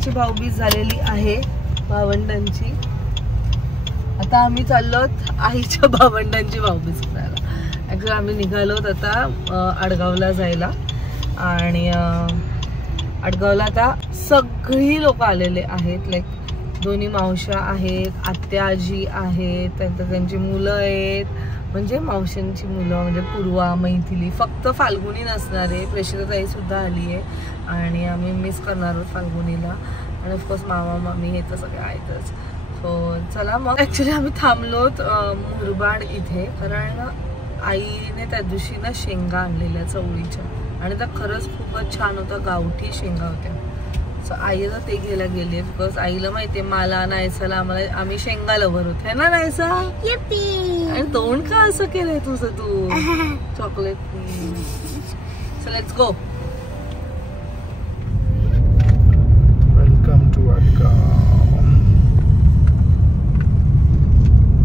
आईची भाऊबीज झालेली आहे भावंडांची. आता आम्ही चाललोत आईच्या भावंडांची भाऊबीज करायला. ॲक्च्युली आम्ही निघालोत आता आडगावला जायला आणि आडगावला आता सगळी लोक आलेले आहेत. लाईक दोन्ही मावश्या आहेत, आत्या आजी आहेत, त्यानंतर त्यांची मुलं आहेत, म्हणजे मावशांची मुलं म्हणजे पूर्वा मैथिली. फक्त फाल्गुनी नसणार आहे, प्रेषिताताई सुद्धा आली आहे आणि आम्ही मिस करणार आहोत फाल्गुनीला. आणि ऑफकोर्स मामा मामी हे तर सगळे आहेतच. सो चला मग. ॲक्च्युली आम्ही थांबलोत मुरबाड इथे कारण आईने त्या दिवशी ना शेंगा आणलेल्या चवळीच्या आणि त्या खरंच खूपच छान होत्या, गावठी शेंगा होत्या. सो आईला ते घ्यायला गेले बिकॉज आईला माहितीये मला नायसाला आम्ही शेंगा लवर होत है ना नायसा. आणि तोंड का असं केलंय तुझं तू chocolate. So let's go. Welcome to Adgaon.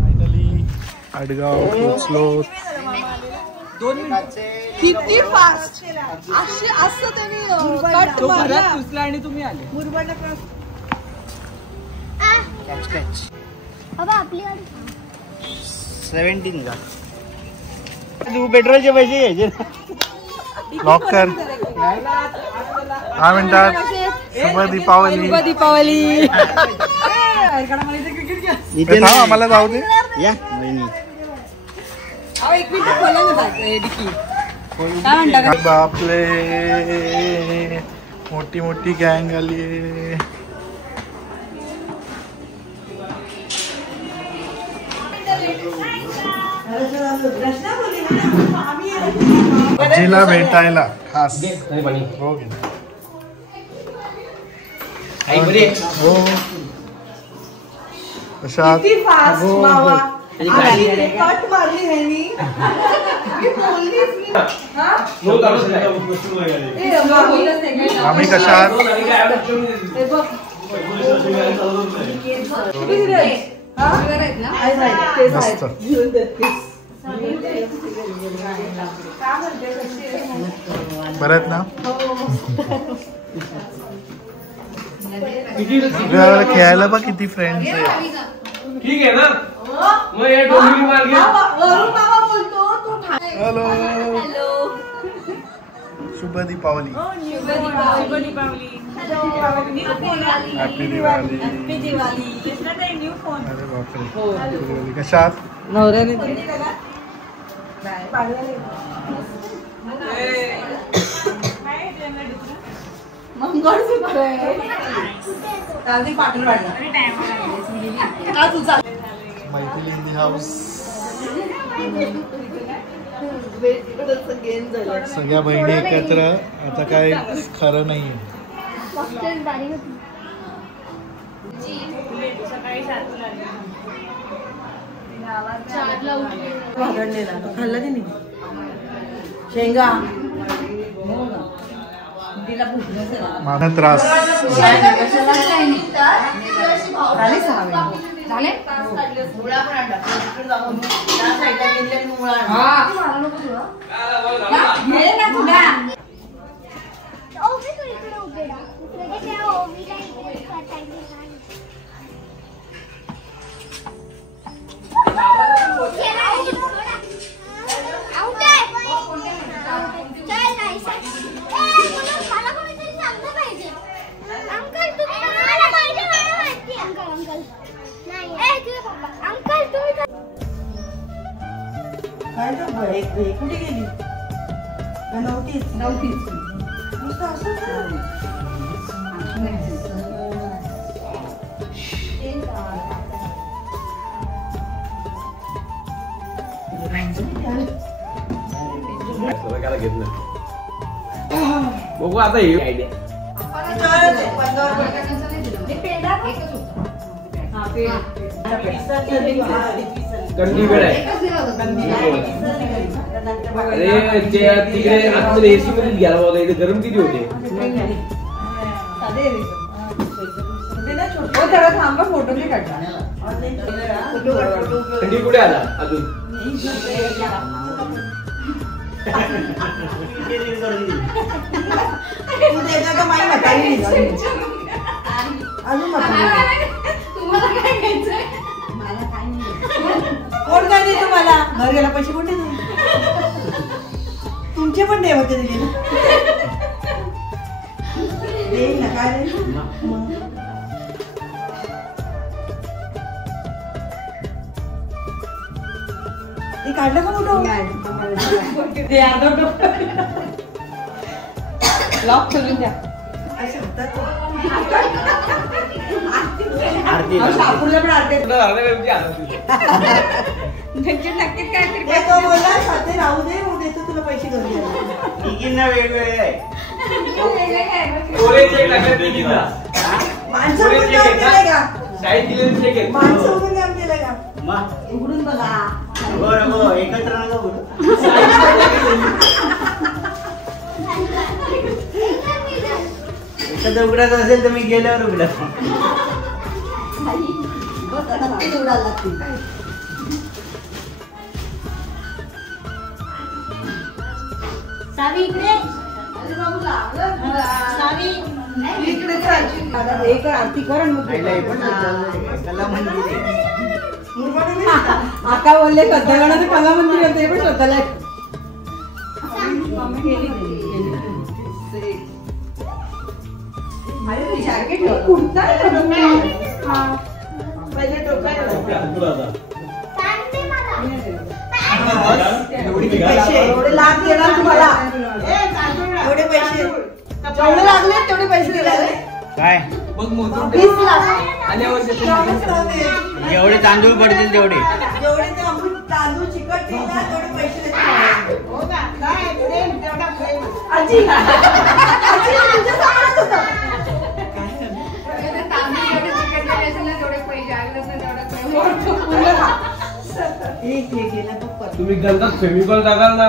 Finally Adgaon पोहोचलो. 2 मिनिट. किती फास्ट असे असं त्यांनी कट मारला आणि तुम्ही आले मुरबाडला क्रॉस. कॅच कॅच बाबा आपली गाडी 17 का तू पेट्रोलचे पैसे घ्यायचे ना. लॉक कर. 10 मिनिटात शुभ दीपावली. शुभ दीपावली. इथे ना आम्हाला जाऊ दे. या बहिणी एक मिनिट बोला ना डिकी. काय म्हणता बापले मोठी मोठी गँग आली. आजीला भेटायला खास हो कशात कट मारली ह्यानी. आम्ही कशात मस्त. बरं आहेत ना. खेळायला बघ किती फ्रेंड्स आहेत. ठीक आहे ना. मग हे डोंगरी मार्ग हॅलो शुभ दीपावली. हॅपी दिवाळी. अरे बापरे. कशात नवऱ्याने मैथिली इन दी हाऊस. सगळ्या बहिणी एकत्र. आता काय खरं नाहीये. खाल्ला की नाही शेंगा. माझा त्रास कुठे गेली नव्हतीच. बघू आता हे आयडिया. कंदी वेळ आहे. अरे तिकडे आतमध्ये एसी मध्ये घ्यायला बघा. इथे गरम किती होते. थांबा फोटो नाही काढला. थंडी कुठे आला अजून. अजून तुम्हाला काय घ्यायचंय? कोण काय देतो तुम्हाला? घर गेला पैसे कोण देतो? तुमचे पण दे होते दिले ना. देईल ना काय देईल? ते काढलं का मोठं? ते लॉक खोलून द्या. आरती शापूरला पण आरती. नक्कीच काहीतरी ते तो बोलला साथे राहू दे, मग देतो तुला पैसे घरी द्यायला. तिघींना वेगवेगळे आहे. माणसं उघडून काम केलंय का? माणसं उघडून काम केलंय का? मग उघडून बघा. नको एकत्र नका बोलू. एकत्र उघडायचं असेल तर मी गेल्यावर उघडा. सावी इकडे. सावी इकडे कर. एक आरती कर आणि मग आका बोलले कथागणाचं कला मंदिर होते पण स्वतःला एवढे लाभ देणार तुम्हाला. एवढे पैसे जेवढे लागले तेवढे पैसे दिले. काय 20 लाख. जेवढे तांदूळ पडतील तेवढे. जेवढे ते आपण तांदूळ चिकट केला तेवढे पैसे देतो. आजी तुमच्या सामानात होतं. तुम्ही गंधात फेमिकॉल टाकाल ना.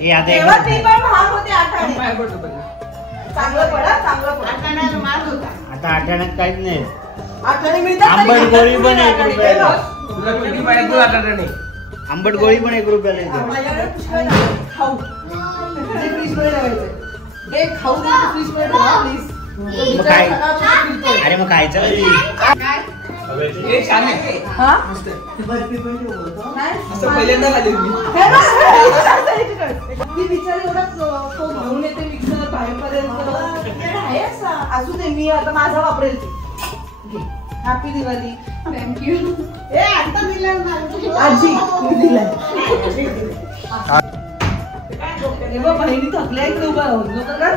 हे आता तेव्हा ते पण महाग होते आठाणे. चांगलं पडा चांगलं पडा. आता आठवण्यात काहीच नाही. आठाणे मिळतात. आंबट गोळी पण 1 रुपयाला. तुला किती पाहिजे तुला आठवणी? आंबट गोळी पण 1 रुपयाला येते. माझ्याकडे पुष्कळ आहे. खाऊ ते फ्रीजमध्ये ठेवायचं. हे खाऊ दे फ्रीजमध्ये ठेवा प्लीज. मग काय? अरे मग खायचं कधी? हे छान आहे. हा बर्फी पण ठेवतो. असं पहिल्यांदा खाल्ली मी. मी बिचारी एवढा तो घेऊन येते मिक्सर बाहेरपर्यंत. आहे असा. असू दे मी आता माझा वापरेल ते. हॅपी दिवाळी. थँक्यू. आजी मी दिलाय. हे बघ बहिणी थकल्या इकडे उभा राहून नको का?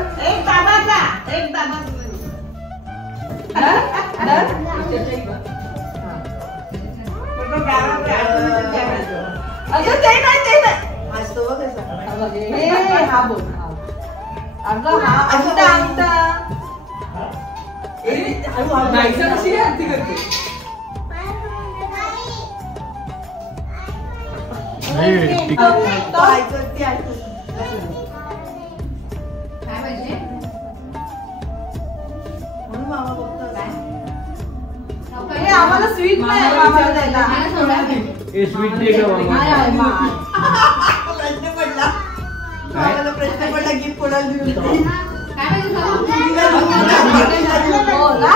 अगं ते नाही ते नाही. असतो बघ कसा. हा बोल. अगं हा अंगठा अंगठा. नाहीसा कशी आरती करते? काय पाहिजे? आम्हाला स्वीट नाही आम्हाला द्यायला. हे स्वीट दे का मामा? प्रश्न पडला. आम्हाला प्रश्न पडला गिफ्ट कोणाला देऊ? काय पाहिजे सांग? हो ना?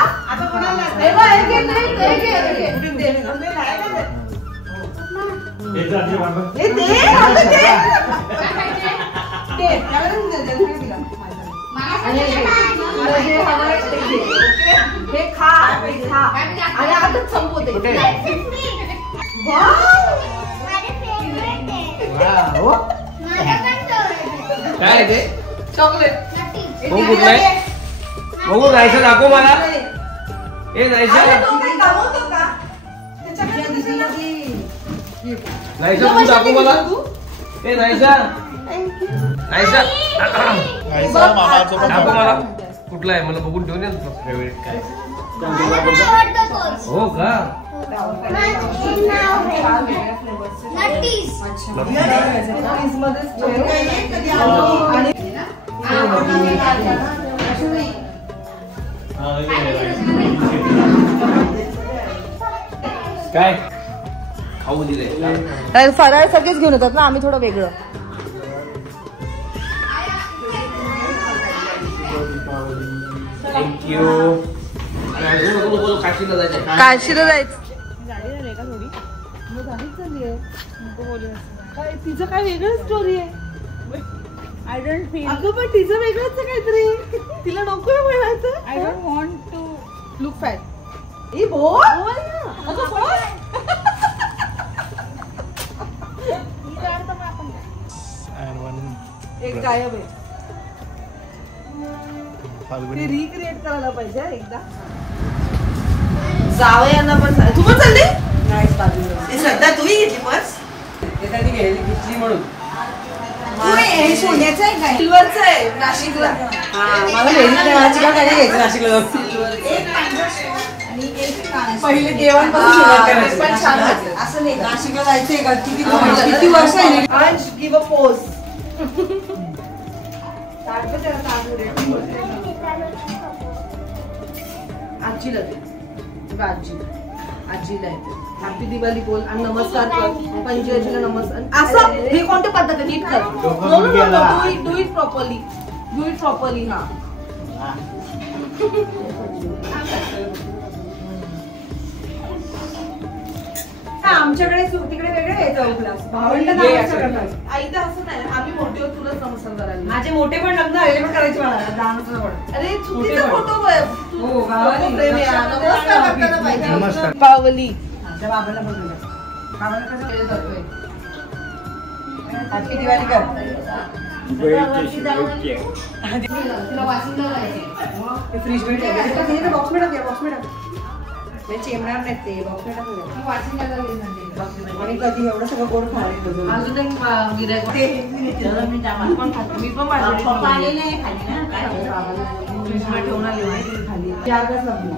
हे बघ, हे घे, हे घे, हे घे. हे दे, आम्हाला दे. दे, त्याला दे, त्याला दिला. आणि हे हवं आहे ते घे. हे खा, हे खा. आणि आताच संपवते. काय आहे ते? चॉकलेट. बघू कुठलं आहे? बघू नाहीसा दाखव मला. ए नाहीसा अरे तो काही कमवतो का? त्याच्याकडे दिसला की. नाहीसा तू दाखव मला. ए नाहीसा नाहीसा दाखव मला. कुठला आहे मला बघून ठेवून तुझं फेवरेट काय? हो का? काय खाऊ दिलंय? फराळ सगळेच घेऊन येतात ना, आम्ही थोडं वेगळं. थँक्यू. काशीला जायचं. काशीला जायचं. गाडी झाली का थोडी मग गाडीच झालीये. नको बोलूया काय तिचं काय वेगळं स्टोरी आहे. आय डोंट फील अगं पण तिचं वेगळंच आहे काहीतरी. तिला नकोय म्हणायचं. I don't want to look fat. ए बोल अगं बोल. एक गायब आहे. ते फाल्गुनी रिक्रिएट करायला पाहिजे एकदा. जावयांना पण तू पण चालली नाही सध्या तूही घेतली पर्स. घेतली म्हणून सोन्याचं आहे काय सिल्वरचं आहे नाशिकला. मला नाशिकला काय घ्यायचं नाशिकला जाऊन पहिले जेवण पण छान वाटलं. असं नाही नाशिकला जायचंय का किती वर्ष आहे आज गिव अ पोज. आजीला दे. आजीला येते. हॅपी दिवाळी बोल आणि नमस्कार कर. पंचजीला नमस्कार. असं हे कोणत्या पद्धतीने नीट कर. Do it properly. Do it properly. हा आमच्याकडे तिकडे वेगळे यायचं क्लास भावंड आई तर असं नाही. आम्ही मोठे होत तुलाच नमस्कार करायला. माझे मोठे पण लग्न आलेले पण करायचे मला लहानच पण अरे चुकीचा फोटो हो, गावाला प्रेम आहे. नमस्कार वाटायला पाहिजे. नमस्कार. पावली आमच्या बाबाला बोलवलं बाबाला कसं केलं जातोय हॅपी दिवाळी कर तुला वाचून जायचं फ्रीज मध्ये बॉक्स मध्ये बॉक्स मध्ये चेमणार नाहीत ते बॉक्स मध्ये तू वाचून जायला आणि कधी एवढं सगळं गोड खायला अजून एक गिऱ्हाईक मी पण फ्रीजमध्ये ठेवून आली माहिती खाली. 4 तास लागले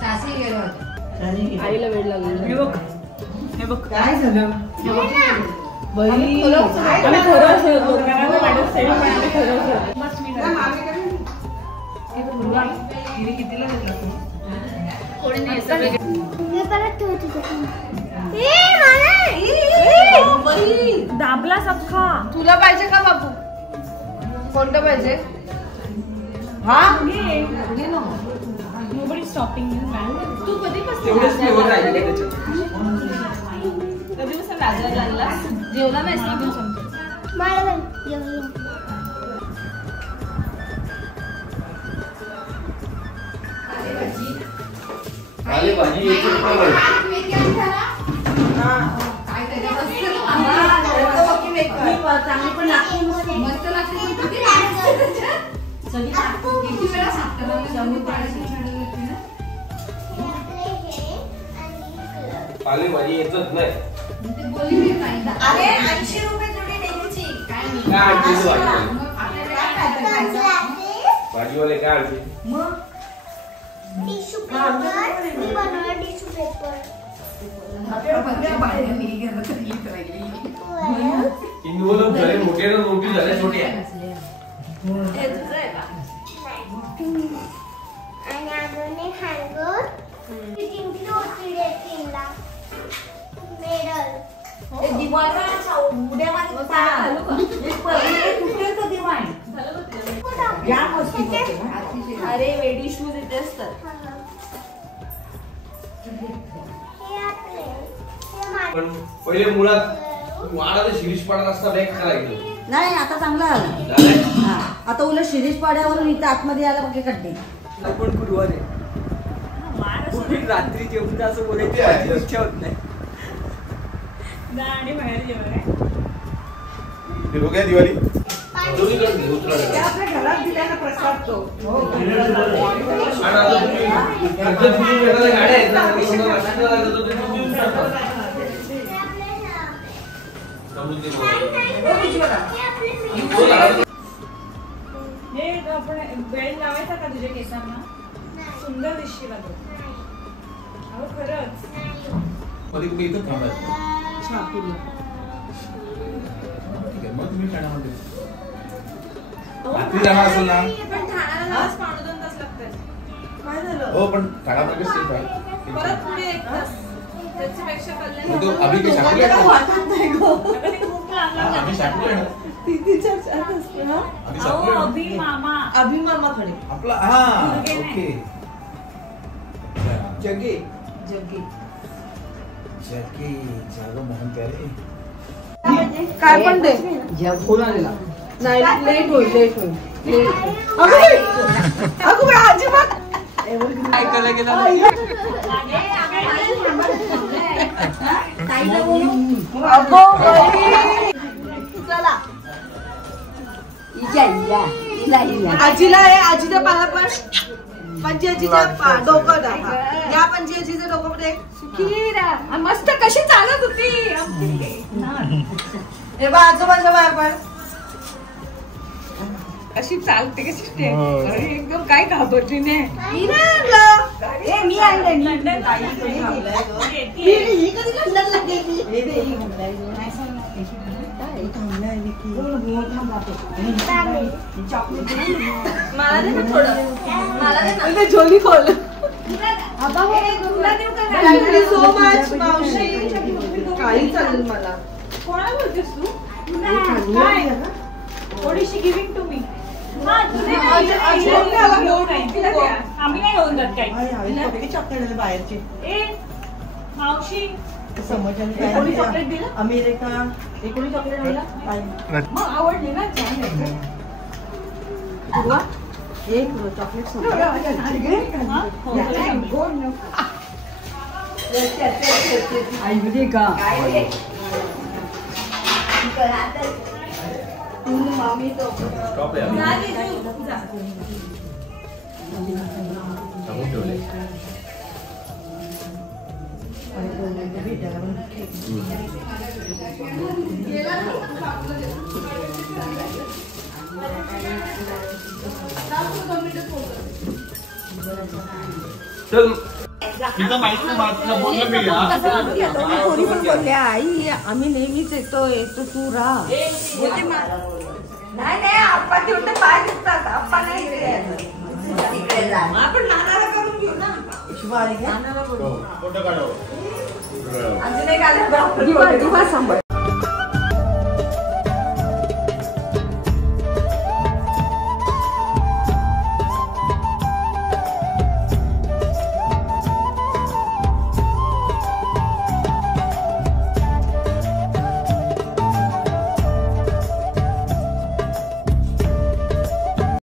सासरी गेलो होतो. आईला वेळ लागला. हे बघ काय झालं कितीला घेतला तू? दाबला सख्खा तुला पाहिजे का बाबू? कोणतं पाहिजे? हा घे ना. नोबडी स्टॉपिंग तू कधीपासून तेवढेच फ्लेवर राहिले त्याच्यात. कधीपासून राजाला लागला जेवला नाही सांगून सांगतो आले भाजी 1 रुपये. चांगली पण लागते मस्त लागते. किती वेळा सांगतो पालेभाजी येतच नाही. अरे 80 रुपये जोडी द्यायची काय आणते तू भाजीवाले काय आणते? मग टिश्यू पेपर मी बनवला टिश्यू पेपर इंदुला झाले मोठे ना मोठी झाले छोटे आहे. आणि अजून एक हँगर जिंकली होती रेसिंगला मेडल अरे वेडी शूज इथे असतात. पण पहिले मुळात वाडाला शिरीष पडत असता बॅग करायचं नाही आता चांगला आला झालंय. हा आता उलट शिरीष पाड्यावरून इथं आतमध्ये आला बघे खड्डे आपण गुरुवार आहे रात्री जेवण असं बोलायची माझी इच्छा होत नाही. आणि बाहेर जेवण आहे हे बघा दिवाळी दोन्हीकडे घेऊ तुला. आपल्या घरात दिल्याला प्रसाद तो आणि आता तुम्ही अर्ध तुम्ही वेगळ्या गाड्या आहेत ना तुम्ही कोणाला नाशिकला जायचं तर तुम्ही देऊन टाका. समजून हे आपण बेल्ट लावायचा का तुझ्या केसांना सुंदर दिसशील अगं. अहो खरंच कधी कुठे इथं थांबायचं. ठीक आहे मग तुम्ही ठाण्यामध्ये रात्री जाणार असेल ना. पण ठाण्याला जाऊन पावणे 2 तास लागतात. काय झालं? हो पण ठाण्यामध्ये सेफ आहे. परत पुढे 1 तास त्याच्यापेक्षा तो अभी काही सांगू अगं ते खूप लांब ती तिच्या चाट असते ना. अभिमामाकडे आपला हा ओके जगी मोहन प्यारे काय पण दे. नाही लेट होईल अगं बाई, अजिबात ऐकायला गेला चला आजीला आहे. आजीच्या पाया पण पंजी आजीचं डोकं दाखवा. या पंजी आजीचं डोकं पण एक सुखी राहा. मस्त कशी चालत होती हे बा आजोबाच्या पाया पण अशी चालते कशी एकदम काय घाबरली नाही. मी आणलं झोली खोल. सो मच मावशी. काही चालेल मला. कोणाला बोलतेस तू? काय? थोडीशी गिव्हिंग टू मी. आम्ही नाही घेऊन जात काही. बाहेरचे ए मावशी कोणी चॉकलेट दिलं अमेरिका कोणी चॉकलेट दिलं मग आवडली ना छान एक चॉकलेट मामी तो कोणी पण बोलल्या आई आम्ही नेहमीच येतोय तू राहा. नाही आप्पा तेवढे पाय दिसतात. आप्पा नाही आपण नानाला करून घेऊ ना. शिवाजी नानाला करू. फोटो काढू. अजून एक आले सांभाळ.